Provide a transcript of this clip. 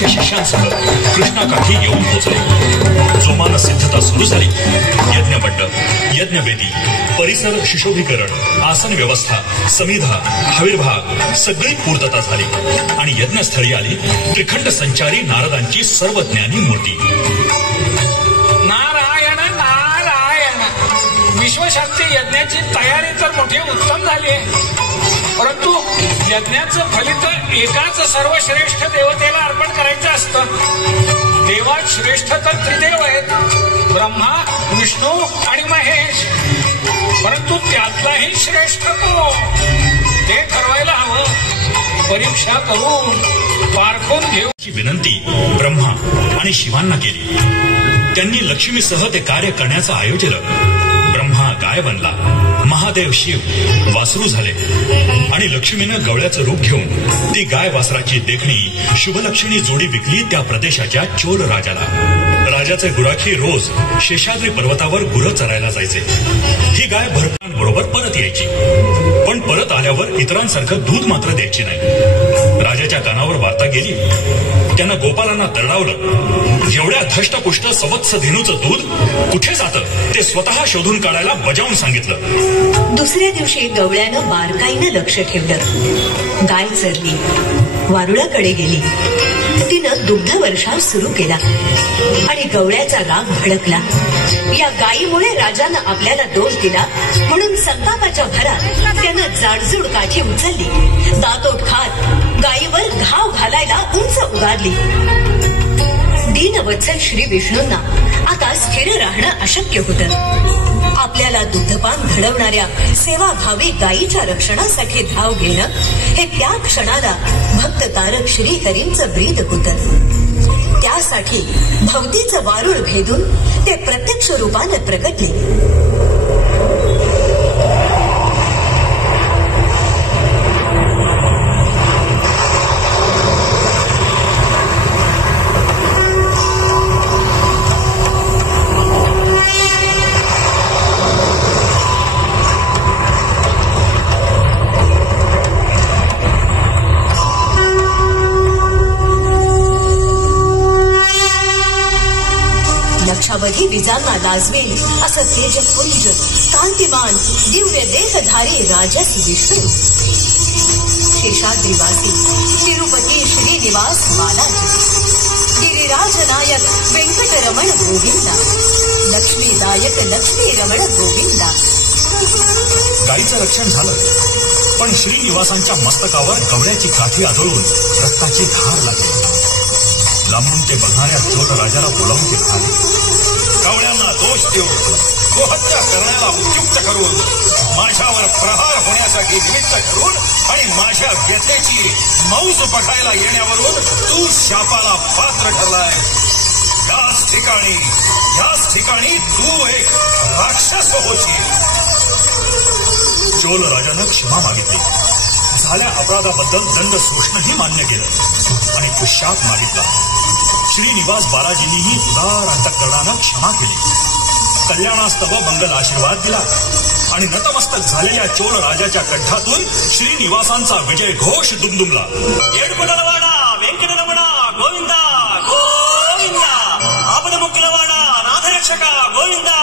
असंख्य शिष्यांसह कृष्णाकाठी येऊन पोचले. जोमानं सिद्धता सुरू झाली. यज्ञमंडप, यज्ञवेदी, परिसर सुशोभीकरण, आसन व्यवस्था, समिधा, हविर्भाग सगळी पूर्तता झाली आणि यज्ञस्थळी आली त्रिखंड संचारी नारदांची सर्वज्ञानी मूर्ती. नारायण नारायण. विश्वशांती यज्ञाची तयारी तर मोठी उत्तम झाली आहे, परंतु यज्ञाचं फलित एकाच सर्वश्रेष्ठ देवतेला अर्पण करायचं असतं. देवात श्रेष्ठ तर त्रिदेव आहेत, ब्रह्मा, विष्णू आणि महेश. परंतु त्यातलाही श्रेष्ठ तो, ते ठरवायला हवं. परीक्षा करून पारखून घेऊ विनंती ब्रह्मा आणि शिवांना केली. त्यांनी लक्ष्मीसह ते कार्य करण्याचं आयोजलं. ब्रह्मा गाय बनला, महादेव शिव वासरू झाले आणि लक्ष्मीनं गवळ्याचं रूप घेऊन ती गाय वासराची देखणी शुभलक्षणी जोडी विकली त्या प्रदेशाच्या चोल राजाला. राजाचे गुराखी रोज शेषाद्री पर्वतावर गुरं चरायला जायचे. ही गाय भरतांबरोबर परत यायची, पण परत आल्यावर इतरांसारखं दूध मात्र द्यायची नाही. राजाच्या कानावर वार्ता गेली. त्यानं गोपालांना दरडावलं. एवढ्या धष्टपुष्ट सवत्स धेनूचं दूध कुठे जातं ते स्वतः शोधून काढायला बजावून सांगितलं. दुसऱ्या दिवशी गवळ्यानं बारकाईनं लक्ष ठेवलं. गाय चरली, वारुळाकडे गेली. तिनं दुग्ध वर्षाव सुरू केला आणि गवळ्याचा राग भडकला. या गायीमुळे राजानं आपल्याला दोष दिला म्हणून संतापाच्या भरात त्यानं जाडजूड काठी उचलली. दातोट खात गायीवर घाव घालायला उंच उगारली. दीनवत्सल श्री विष्णूंना आता स्थिर राहणं अशक्य होतं. आपल्याला दुग्धपान घडवणाऱ्या सेवाभावी गायीच्या रक्षणासाठी धाव घेणं हे त्या क्षणाला भक्त तारक श्रीहरींचं ब्रीद होतं. त्यासाठी भवतीचं वारुळ भेदून ते प्रत्यक्ष रूपानं प्रकटले. लक्षावधी विजांना लाजवेल असं तेजपुंज कांतिमान दिव्य देहधारी राजस विष्णू. शेषाद्रीवासी तिरुपती श्रीनिवास बालाजी, गिरिराज नायक व्यंकटरमण गोविंदा, लक्ष्मीदायक लक्ष्मी रमण गोविंदा. गायीचं रक्षण झालं, पण श्रीनिवासांच्या मस्तकावर गवळ्याची काठी आदळून रक्ताची धार लागली. लांबून ते बघणाऱ्या चोल राजाला बोलावून ते म्हणाले, गवळ्यांना दोष देऊन गोहत्या करण्याला उपयुक्त करून माझ्यावर प्रहार होण्यासाठी निमित्त ठरून आणि माझ्या व्यथेची मौज बघायला येण्यावरून तू शापाला पात्र ठरलाय. याच ठिकाणी तू एक राक्षस होती. चोल राजानं क्षमा मागितली. झाल्या अपराधाबद्दल दंड सोसणंही मान्य केलं आणि कुशाप मागितला. श्रीनिवास बालाजींनीही उदार अंतःकरणानं क्षमा केली. कल्याणास्तव मंगल आशीर्वाद दिला आणि नतमस्तक झालेल्या चोल राजाच्या कंठातून श्रीनिवासांचा विजय घोष दुमदुमला. येडपडवाडा व्यंकटरमणा गोविंदा गोविंदा, आपदमुक्तवाडा नाथरक्षका गोविंदा